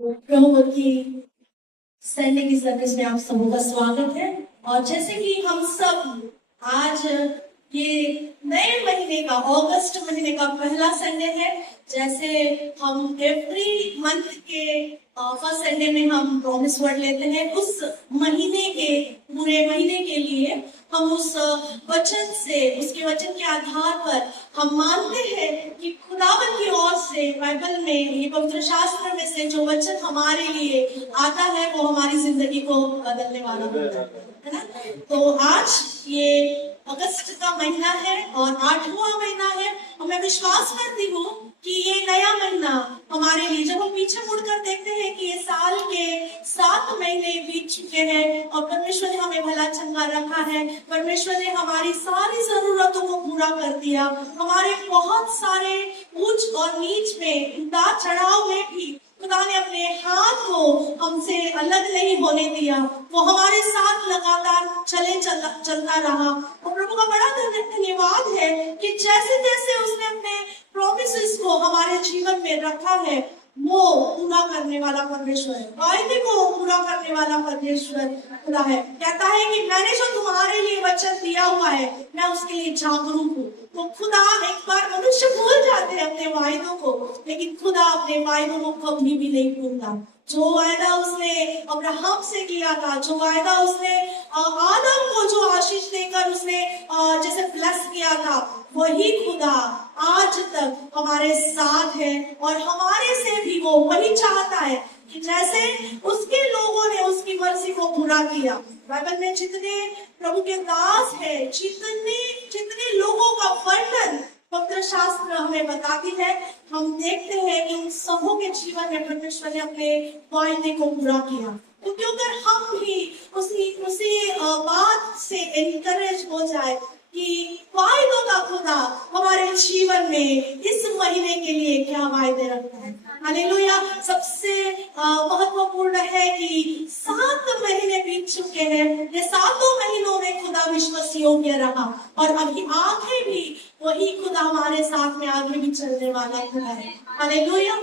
प्रभु की सैन्य की सर्विस में आप सबों का स्वागत है। और जैसे कि हम सब आज ये नए महीने का अगस्त महीने का पहला संडे है। जैसे हम एवरी मंथ के फर्स्ट संडे में हम प्रॉमिस वर्ड लेते हैं, उस महीने के पूरे महीने के लिए हम उस वचन से, उसके वचन के आधार पर हम मानते हैं कि खुदावन की ओर से बाइबल में, ये पवित्र शास्त्र में से जो वचन हमारे लिए आता है वो हमारी जिंदगी को बदलने वाला होता है ना। तो आज ये अगस्त का महीना है और 8वां महीना है और मैं विश्वास करती हूँ कि ये नया महीना हमारे लिए, जब हम पीछे मुड़कर देखते हैं कि ये साल के 7 महीने बीत चुके हैं और परमेश्वर ने हमें भला चंगा रखा है, परमेश्वर ने हमारी सारी जरूरतों को पूरा कर दिया, हमारे बहुत सारे ऊंच और नीच में, उतार चढ़ाव में भी खुदा ने अपने हाथ को हमसे अलग नहीं होने दिया। वो हमारे साथ लगातार चलता रहा और प्रभु का बड़ा धन्यवाद है कि जैसे जैसे उसने अपने प्रोमिसेस को हमारे जीवन में रखा है वो पूरा करने वाला परमेश्वर है, वायदे को पूरा करने वाला परमेश्वर खुदा है। कहता है कि मैंने जो तुम्हारे लिए वचन दिया हुआ है मैं उसके लिए जागरूक हूँ। तो खुदा, एक बार मनुष्य भूल जाते हैं अपने वायदों को, लेकिन खुदा अपने वायदों को कभी भी नहीं भूलता। जो वायदा उसने अब्राहम से किया था, जो वायदा उसने आदम को जो आशीष देकर उसने जैसे ब्लेस किया था, वही खुदा आज तक हमारे साथ है और हमारे से भी वो वही चाहता है कि जैसे उसके लोगों ने उसकी मर्जी को पूरा किया। बाइबल में जितने प्रभु के दास है, जितने लोगों का वर्णन पवित्र शास्त्र हमें बताती है, हम देखते हैं कि उन सबों के जीवन में परमेश्वर ने अपने वायदे को पूरा किया। क्योंकि अगर हम भी उसी बात से एनकरेज हो जाए कि वायदों का खुदा हमारे जीवन में इस महीने के लिए क्या वायदे रखता है। हालेलुया। सबसे महत्वपूर्ण है कि 7 महीने बीत चुके हैं, ये 7 महीनों में खुदा विश्वास योग्य रहा और अभी आगे भी वही खुदा हमारे साथ में आगे भी चलने वाला खुदा है। हालेलुया।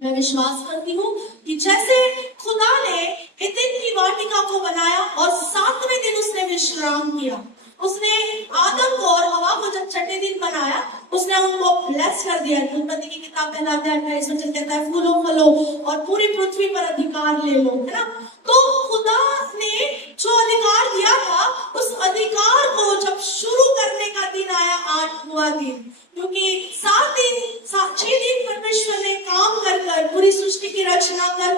मैं विश्वास करती हूँ कि जैसे खुदा ने एदेन की वाटिका को बनाया और 7वें दिन उसने विश्राम किया, उसने आदम को और हवा को जब छठे दिन बनाया उसने उनको ब्लेस कर दिया। उत्पत्ति की किताब पहला अध्याय 28 वचन कहता है, फूलो फलो और पूरी पृथ्वी पर अधिकार ले लो, है ना। तो खुदा ने जो अधिकार दिया था उस अधिकार को जब शुरू करने का दिन आया, 8वां दिन, क्योंकि 6 दिन परमेश्वर ने काम कर पूरी सृष्टि की रचना कर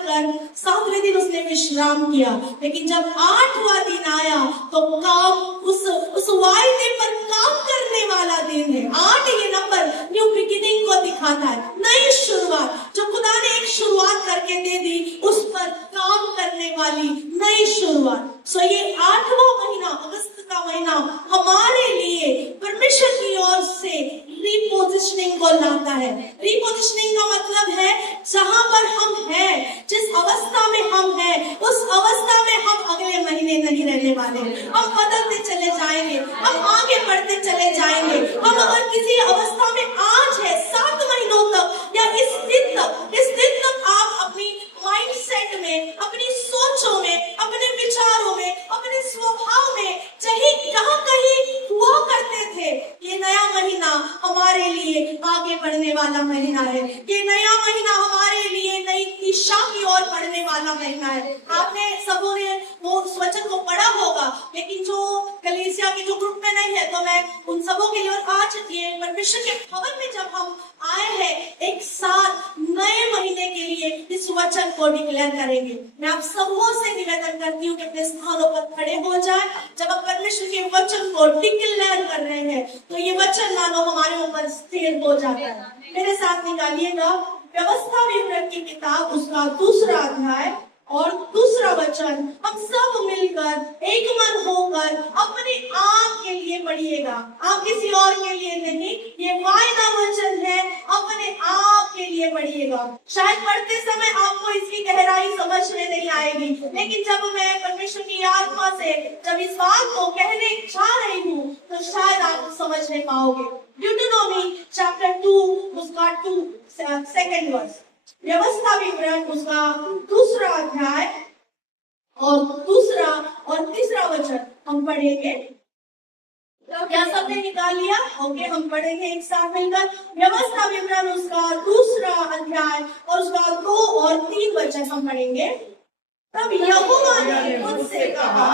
7वें दिन उसने विश्राम किया। लेकिन जब 8वां दिन आया तो काम उस वायदे पर काम करने वाला दिन है। 8 ये नंबर न्यू बिगिनिंग को दिखाता है, नई शुरुआत। जो खुदा ने एक शुरुआत करके दे दी उस पर काम करने वाली नई शुरुआत। सो ये 8वां महीना, अगस्त का महीना, हमारे लिए परमेश्वर की ओर से रिपोजिशनिंग को लाता है। रिपोजिशनिंग का मतलब है जहां पर हम हैं, जिस अवस्था में हम हैं, उस अवस्था में हम अगले महीने नहीं रहने वाले। हम बदलते चले जाएंगे, हम आगे बढ़ते चले जाएंगे। हम अगर किसी अवस्था में आज है 7 महीनों तक या इस दिन तक आप अपनी माइंड सेट में, अपनी सोचों में, अपने विचारों में, अपने स्वभाव में कहीं हुआ करते थे, ये नया महीना हमारे लिए आगे बढ़ने वाला महीना है। ये नया महीना हमारे लिए नई दिशा की ओर बढ़ने वाला महीना है। आपने सबों ने वो वचन को पढ़ा होगा, लेकिन जो कलीसिया के जो ग्रुप में नहीं है तो मैं उन सबों के लिए, और आज ये परमेश्वर के भवन में जब हम आए हैं एक साथ नए महीने के लिए इस वचन को डिक्लेयर करेंगे। मैं आप सबों से निवेदन करती हूँ कि अपने स्थानों पर खड़े हो जाए। जब आप परमेश्वर के वचन को डिक्लेयर कर रहे हैं तो ये वचन मानो हमारे ऊपर स्थिर हो जाता है। मेरे साथ निकालिएगा व्यवस्था विवरण की किताब, उसका 2 अध्याय और 2 वचन। हम सब मिलकर एक मन होकर अपने आप के लिए पढ़िएगा, आप किसी और के लिए नहीं। ये वायदा वचन है, अपने आप के लिए पढ़िएगा। शायद पढ़ते समय आपको इसकी गहराई समझ में नहीं आएगी, लेकिन जब मैं परमेश्वर की आत्मा से जब इस बात को कहने जा रही हूँ तो शायद आप समझ नहीं पाओगे। ड्यूटेरोनॉमी चैप्टर 2 उसका 2 सेकंड वर्स। व्यवस्था विवरण उसका 2 अध्याय और 2 और 3 वचन हम पढ़ेंगे। क्या सबने निकाल लिया? ओके, हम पढ़ेंगे एक साथ मिलकर। व्यवस्था विवरण उसका 2 अध्याय और उसका 2 और 3 वचन हम पढ़ेंगे। तब यहोवा ने मुझसे कहा,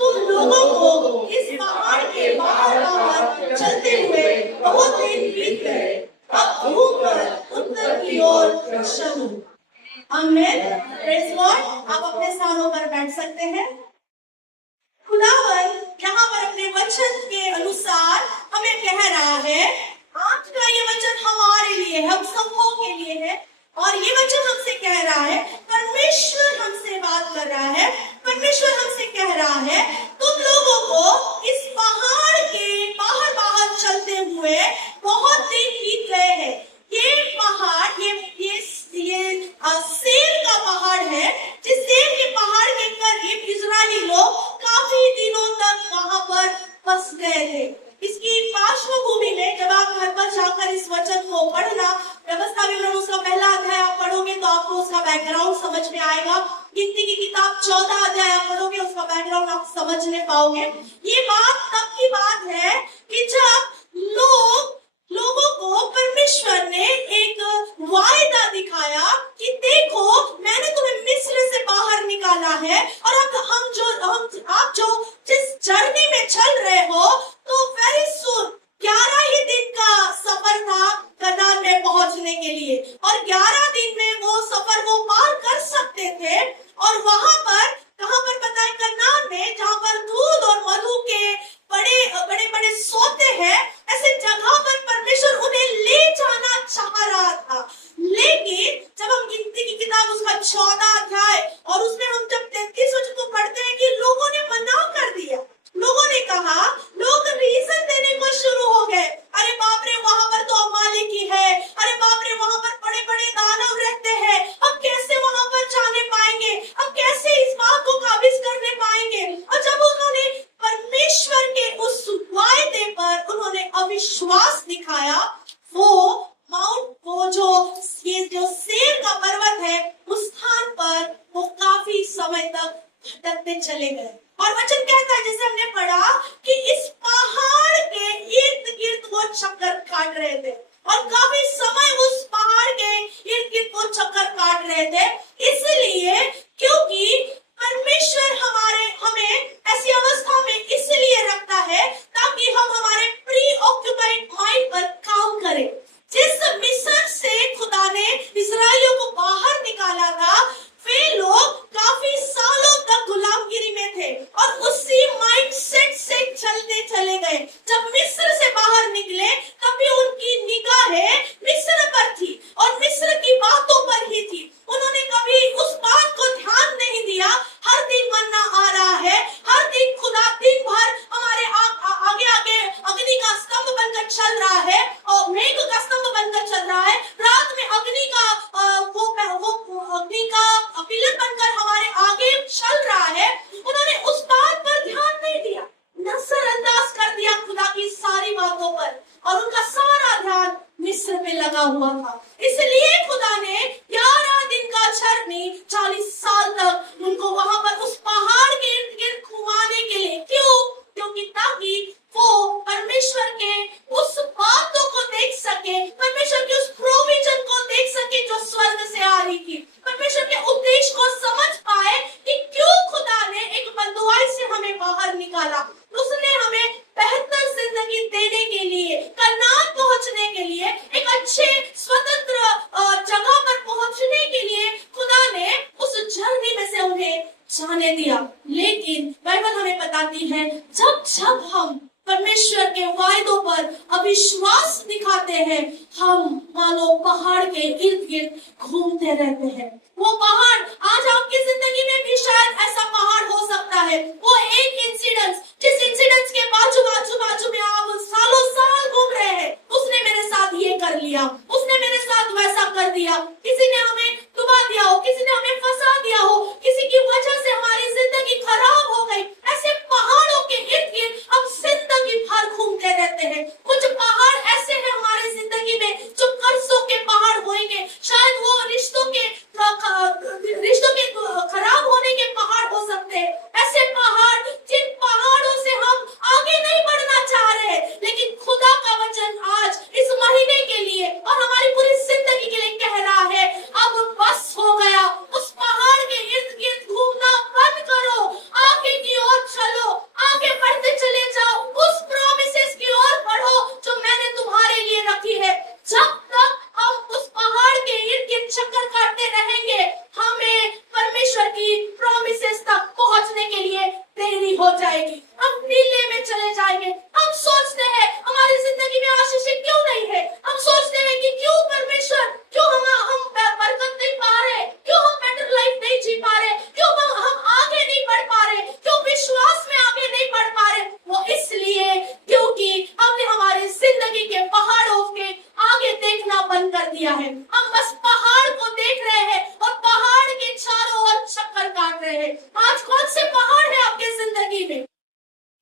तुम लोगों को इस पहाड़ के बाहर बाहर चलते हुए बहुत दिन बीत गए, अब घूमकर उत्तर की ओर चलो। आमीन, प्रेज़ गॉड। आप अपने स्थानों पर बैठ सकते हैं। खुदावन यहाँ पर अपने वचन के अनुसार हमें कह रहा है, आज का ये वचन हमारे लिए, हम सबों के लिए है। और ये वचन हमसे कह रहा है, परमेश्वर हमसे बात कर रहा है, परमेश्वर हमसे कह रहा है, तुम लोगों को इस पहाड़ के बाहर बाहर चलते हुए बहुत दिन बीत गए हैं। ये पहाड़ ये सेर का पहाड़ है, जिस सेर के पहाड़ के करीब इजरायली लोग काफी दिनों तक वहां पर फंस गए थे। इसकी पार्श्वभूमि में जब आप घर पर जाकर इस वचन को पढ़ना, व्यवस्था विवरण उसका पहला अध्याय आप पढ़ोगे तो आपको उसका बैकग्राउंड समझ में आएगा। गिनती की किताब 14 अध्याय आप पढ़ोगे, उसका बैकग्राउंड आप समझने पाओगे। ये बात तब की बात है कि जब लोगों को परमेश्वर ने एक वायदा दिखाया कि देखो, मैंने तुम्हें मिस्र से बाहर निकाला है, और अब आप जो जिस जर्नी में चल रहे हो, तो वेरी सून 11 ही दिन का सफर था कनान में पहुंचने के लिए, और 11 दिन में वो सफर वो पार कर सकते थे। और वहां पर कहां पर पता है? कनान में, जहां पर दूध और मधु के बड़े बड़े सोते हैं, ऐसे जगह पर परमेश्वर उन्हें ले जाना चाह रहा था। लेकिन जब हम गिनती की किताब उसका 14 अध्याय और उसमें हम जब 33 वचन को पढ़ते हैं कि लोगों ने मना कर दिया, लोगों ने कहा, लोग रीजन देने को शुरू हो गए, अरे बाप रे, वहां पर तो अमालेकी है, अरे बाप रे, वहां पर बड़े बड़े दानव रहते हैं, अब कैसे वहां पर जाने पाएंगे, अब कैसे इस बात को काबिज करने पाएंगे। और जब उन्होंने परमेश्वर के उस वायदे पर उन्होंने अविश्वास दिखाया, वो जो सेर का पर्वत है, उस स्थान पर वो काफी समय तक भटकते चले गए। और वचन कहता है, जैसे हमने पढ़ा, कि इस पहाड़ के इर्द गिर्द वो चक्कर काट रहे थे, और काफी समय उस पहाड़ के इर्द गिर्द वो चक्कर काट रहे थे। इसलिए क्योंकि परमेश्वर हमें ऐसी अवस्था में इसलिए रखता है ताकि हम हमारे प्री ऑक्युपाइड माइंड पर काम करें। जिस मिस्र से खुदा ने इस्राएलियों को बाहर निकाला था, वे लोग काफी सालों तक गुलामगिरी में थे और उसी माइंडसेट से चलते चले गए। जब मिस्र से बाहर निकले, तभी उनकी निगाहें मिस्र पर थी और मिस्र की बातों पर ही थी। उन्होंने कभी उस बात को ध्यान नहीं दिया, हर दिन मन्ना आ रहा है, हर दिन खुदा दिन भर हमारे आगे आगे अग्नि का स्तंभ बनकर चल रहा है और मेघ का स्तंभ बनकर चल रहा है, रात में अग्नि का पिलर बनकर हमारे आगे चल रहा है। उन्होंने उस बात पर ध्यान नहीं दिया, नजरअंदाज कर दिया खुदा की सारी बातों पर, और उनका सारा ध्यान मिस्र में लगा हुआ था। इसलिए खुदा ने 11 दिन का जर्नी 40 साल तक उनको वहां पर उस पहाड़ के इर्द गिर्द घुमाने के लिए, क्योंकि ताकि वो परमेश्वर के उस बातों को देख सके, परमेश्वर के उस प्रोविजन को देख सके जो स्वर्ग से आ रही थी, परमेश्वर के उद्देश्य को समझ पाए कि क्यों खुदा ने एक बंधुआई से हमें बाहर निकाला। उसने हमें बेहतर जिंदगी देने के लिए, कनान पहुंचने के लिए, एक अच्छे स्वतंत्र जगह पर पहुंचने के लिए खुदा ने उस जर्नी में से उन्हें जाने दिया। लेकिन बाइबल हमें बताती है, जब हम परमेश्वर के वायदों पर अविश्वास दिखाते हैं, हम मानो पहाड़ के इर्द गिर्द घूमते रहते हैं। वो पहाड़ आज आपकी जिंदगी में भी शायद ऐसा पहाड़ हो सकता है। वो एक इंसिडेंस, जिस इंसिडेंस के बाजू में आप सालों साल घूम रहे हैं, उसने मेरे साथ ये कर लिया, उसने मेरे साथ वैसा कर दिया, किसी ने हमें डुबा दिया हो, किसी ने हमें फंसा दिया हो, किसी की वजह से हमारी जिंदगी खराब हो गई। ऐसे पहाड़ों के इर्द गिर्द हम जिंदगी भर घूमते रहते हैं। कुछ पहाड़ ऐसे हैं हमारी जिंदगी में जो कर्जों के पहाड़ होंगे, शायद वो रिश्तों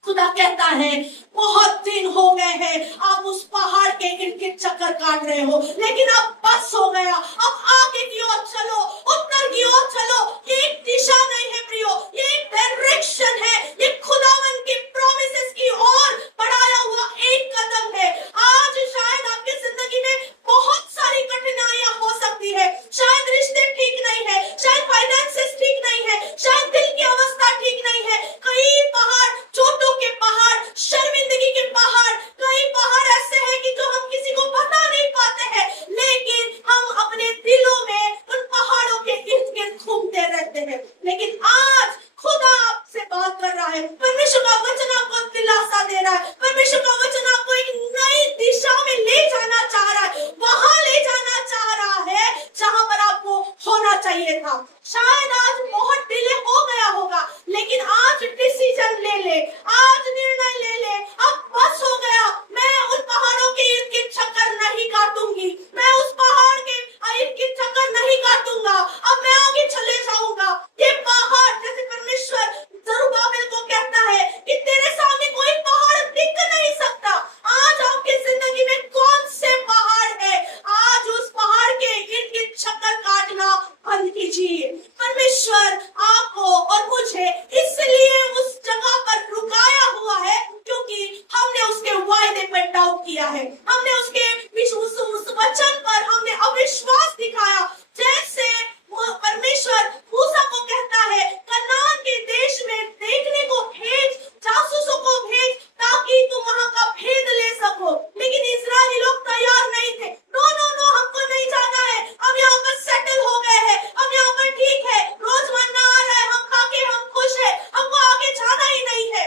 खुदा कहता है बहुत दिन हो गए हैं आप उस पहाड़ के इर्द गिर्द चक्कर काट रहे हो, लेकिन अब बस हो गया, अब आगे की ओर चलो, उत्तर की ओर चलो। ये एक दिशा नहीं है प्रियो, ये एक डायरेक्शन है, ये खुदावन की प्रॉमिसेस की ओर बढ़ाया हुआ एक कदम है। आज शायद आपकी जिंदगी में बहुत सारी कठिनाइयां हो सकती है, शायद रिश्ते ठीक नहीं है, शायद फाइनेंसेस ठीक नहीं है, शायद दिल की अवस्था ठीक नहीं है, कई पहाड़, चोटों के पहाड़, शर्मिंदगी के पहाड़, कई पहाड़ ऐसे हैं कि जो हम किसी को बता नहीं पाते हैं, लेकिन हम अपने दिलों में उन पहाड़ों के इर्द गिर्द घूमते रहते हैं। लेकिन आज खुदा आपसे बात कर रहा है, परमेश्वर का वचन आपको दिलासा दे रहा है, परमेश्वर का वचन आपको एक नई दिशा में ले जाना चाह रहा है, वहां ले जाना चाह रहा है जहां पर आपको होना चाहिए था। शायद आज बहुत डिले हो गया होगा, लेकिन आज डिसीजन ले ले, आज निर्णय ले ले, अब बस हो गया, मैं उन पहाड़ों के इर्द गिर्द चक्कर नहीं काटूंगी, मैं उस पहाड़ के इर्द गिर्द चक्कर नहीं काटूंगा, अब मैं आगे चले जाऊंगा। ये पहाड़, जैसे परमेश्वर जरुब्बाबिल को कहता है कि तेरे सामने कोई पहाड़ दिख नहीं सकता, आज आपकी जिंदगी में कौन से पहाड़ है, आज उस पहाड़ के इर्द गिर्द चक्कर काटना बंद कीजिए। परमेश्वर आपको और मुझे इसलिए उस जगह पर रुकाया हुआ है क्योंकि हमने उसके वायदे पर डाउट किया है, हमने उसके उस वचन पर हमने अविश्वास दिखाया। जैसे परमेश्वर मूसा को कहता है कनान के देश में देखने को भेज, जासूसों को भेज ताकि तुम वहां का भेद ले सको, लेकिन इस्राएली लोग तैयार नहीं थे। नो नो नो, हमको नहीं जाना है, हम यहाँ पर सेटल हो गए हैं, हम यहाँ पर ठीक है, रोजमर्रा आ रहा है, हम खा के हम खुश है, हमको आगे जाना ही नहीं है।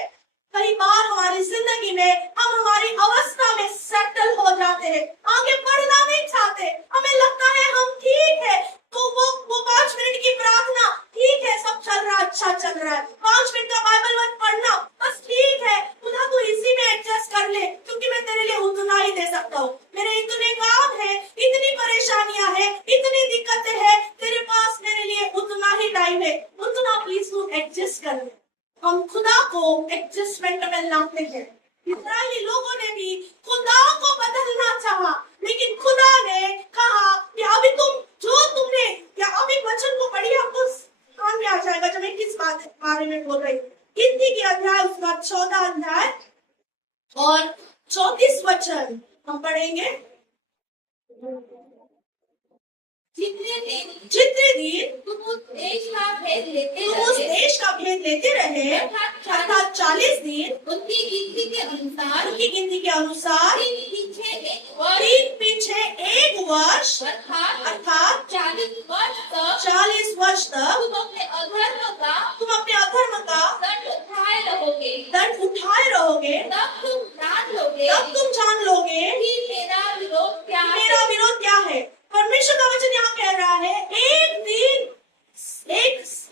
कई बार हमारी जिंदगी में हम हमारी अवस्था में सेटल हो जाते हैं, आगे बढ़ना नहीं चाहते, हमें लगता है हम ठीक है, तो वो 5 मिनट की प्रार्थना ठीक है, सब चल रहा है, अच्छा चल रहा है, 5 मिनट का बाइबल मत पढ़ना बस ठीक है, खुदा तू इसी में एडजस्ट कर ले क्योंकि मैं तेरे लिए उतना ही दे सकता हूँ, मेरे इतने काम है, इतनी परेशानियां है, इतनी दिक्कतें हैं, तेरे पास मेरे लिए उतना ही टाइम है, उतना प्लीज तू एडजस्ट कर ले। हम खुदा को एडजस्टमेंट में लाते हैं। इस्राएली लोगों ने भी खुदा को बदलना चाहा, लेकिन खुदा ने कहा कि अभी तुमने या अभी वचन को पढ़िए, आपको कान में आ जाएगा जब मैं किस बारे में बोल रही हूँ। गिनती के अध्याय उसका 14 अध्याय और 34 वचन हम पढ़ेंगे। जितने दिन तुम उस देश का भेद लेते रहे अर्थात 40 दिन उनकी गिनती के अनुसार दिन पीछे एक वर्ष अर्थात 40 वर्ष तक तुम अपने अधर्म का दंड उठाए रहोगे, तब तुम जान लोगे कि मेरा विरोध क्या है। परमेश्वर का वचन यहाँ कह रहा है एक दिन,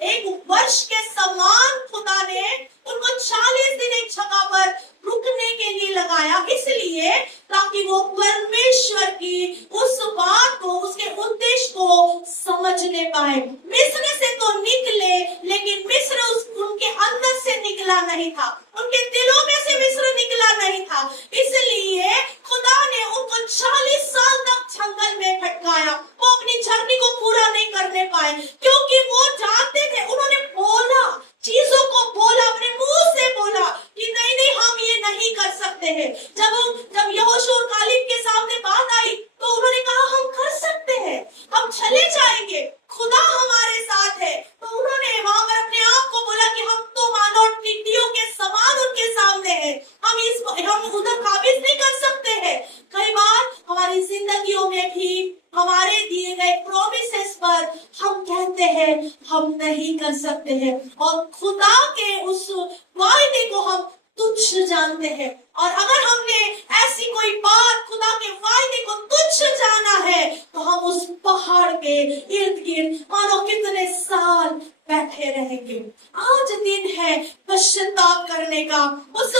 एक वर्ष के समान खुदा ने उनको 40 दिन एक जगह पर रुकने के लिए लगाया, इसलिए ताकि वो परमेश्वर की उस बात को, उसके उद्देश्य को समझने पाए। मिस्र से तो निकले, लेकिन मिस्र उनके अंदर से निकला नहीं था, उनके दिलों में से मिस्र निकला नहीं था, इसलिए खुदा ने उनको 40 साल तक जंगल में भटकाया। वो अपनी जर्नी को पूरा नहीं करने पाए क्योंकि वो जानते थे, उन्होंने बोला, चीजों को बोला, अपने मुंह से बोला कि नहीं नहीं हम ये नहीं कर सकते हैं। जब यहोशू और कालेब के सामने बात आई तो उन्होंने कहा हम कर सकते हैं, हम चले जाएंगे, खुदा हमारे साथ है। तो उन्होंने वहां पर अपने आप को बोला कि हम तो मानो टिड्डियों के समान उनके सामने हैं, हम उधर काबिज नहीं कर सकते हैं। कई बार हमारी जिंदगियों में भी हमारे दिए गए प्रोमिसेस पर हम कहते हैं हम नहीं कर सकते हैं और खुदा के उस वायदे को हम तुच्छ जानते हैं। और अगर हमने ऐसी कोई बात, खुदा के वायदे को तुच्छ जाना है, तो हम उस पहाड़ के इर्द गिर्द मानो कितने साल बैठे रहेंगे। आज दिन है पश्चाताप करने का, उस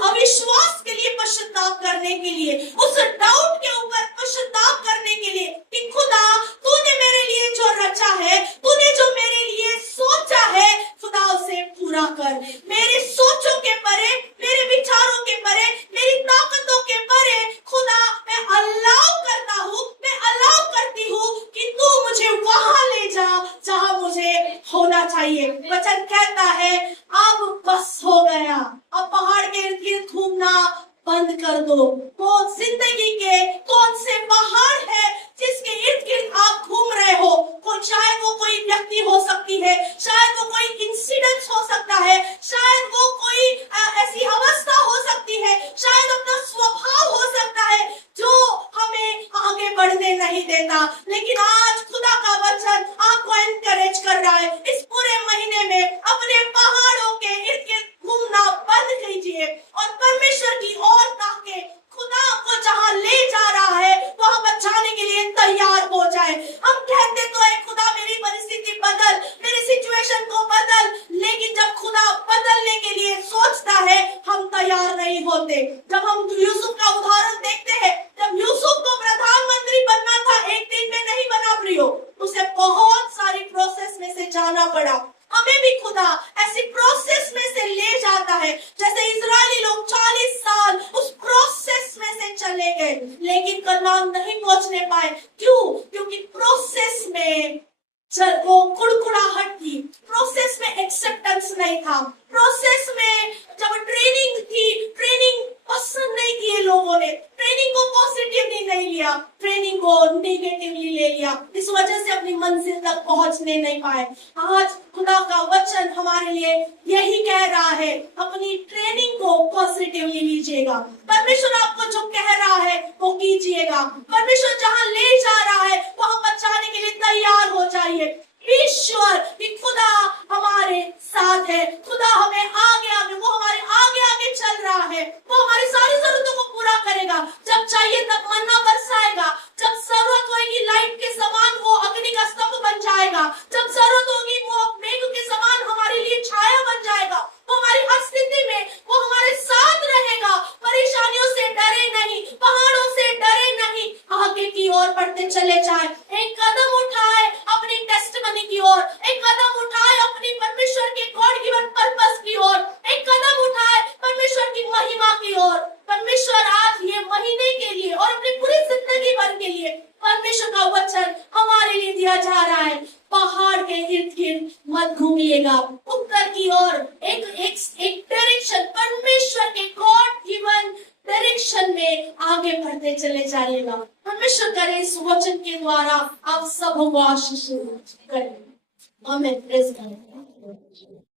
अविश्वास के लिए पश्चाताप करने के लिए, उस डाउट के ऊपर पश्चाताप करने के लिए कि खुदा तूने मेरे लिए जो रचा है, तूने जो मेरे लिए सोचा है, खुदा उसे पूरा कर। मेरे सोचों के परे चाहिए। वचन कहता है अब बस हो गया, अब पहाड़ के इर्द गिर्द घूमना बंद कर दो। वो जिंदगी के कौन से पहाड़ है जिसके इर्द गिर्द आप घूम रहे हो? शायद वो कोई व्यक्ति हो सकती है, शायद वो कोई इंसिडेंट हो सकता है, शायद वो कोई ऐसी अवस्था हो सकती है, शायद अपना स्वभाव हो सकता है जो हमें आगे बढ़ने नहीं देता। लेकिन आज खुदा का वचन आपको एनकरेज कर रहा है, इस पूरे महीने में अपने पहाड़ों के इर्द गिर्द घूमना बंद कीजिए और परमेश्वर की ओर ताके। खुदा आपको जहां ले जा रहा है वहां पर जाने के लिए तैयार हो जाए। हम कहते तो है खुदा मेरी परिस्थिति बदल, मेरी सिचुएशन को बदल, लेकिन जब खुदा बदलने के लिए सोचता है हम तैयार नहीं होते। जब हम यूसुफ का उदाहरण देखते हैं, जब यूसुफ को प्रधानमंत्री बनना था, एक दिन में नहीं बना प्रियो, उसे बहुत सारी प्रोसेस में से जाना पड़ा। हमें भी खुदा ऐसी प्रोसेस में से ले जाता है, जैसे इजरायली लोग 40 साल उस प्रोसेस में से चले गए लेकिन कनान नहीं पहुंचने पाए। क्यों? क्योंकि प्रोसेस में वो कुड़कुड़ाहट थी, प्रोसेस में एक्सेप्टेंस नहीं था, प्रोसेस में जब ट्रेनिंग थी, ट्रेनिंग पसंद नहीं किए लोगों ने, ट्रेनिंग को पॉजिटिवली नहीं लिया, ट्रेनिंग को नेगेटिवली ले लिया, इस वजह से अपनी मंजिल तक पहुंचने नहीं पाए। आज खुदा का वचन हमारे लिए यही कह रहा है, अपनी ट्रेनिंग को पॉजिटिवली लीजिएगा। परमेश्वर आपको जो कह रहा है वो कीजिएगा। परमेश्वर जहां ले जा रहा है वहां पर जाने के लिए तैयार हो जाइए। ईश्वर कि खुदा हमारे साथ है, खुदा हमें आगे आगे, वो हमारे आगे आगे चल रहा है, वो हमारी सारी जरूरतों को पूरा करेगा। जब चाहिए तब मन्ना बरसाएगा, जब जरूरत होगी लाइट के समान वो अग्नि का स्तंभ बन जाएगा, जब जरूरत होगी वो मेघ के समान हमारे लिए छाया बन जाएगा। वो हमारी हर स्थिति में वो हमारे साथ रहेगा। परेशानियों से डरे नहीं, पहाड़ों से डरे नहीं, आगे की ओर बढ़ते चले जाए। एक कदम उठाए अपनी टेस्टिमनी की ओर, एक कदम उठाए अपनी परमेश्वर के गॉड गिवन पर्पस की ओर, एक कदम उठाए परमेश्वर की महिमा की ओर। परमेश्वर आज ये महीने के लिए और अपनी पूरी जिंदगी भर के लिए परमेश्वर का वचन हमारे लिए दिया जा रहा है। पहाड़ के इर्द गिर्द मत घूमिएगा, उत्तर की ओर एक डायरेक्शन, परमेश्वर के गॉड गिवन डायरेक्शन में आगे बढ़ते चले जाइएगा। परमेश्वर करे इस वचन के द्वारा आप सबको आशीष करें। आमीन। Praise God.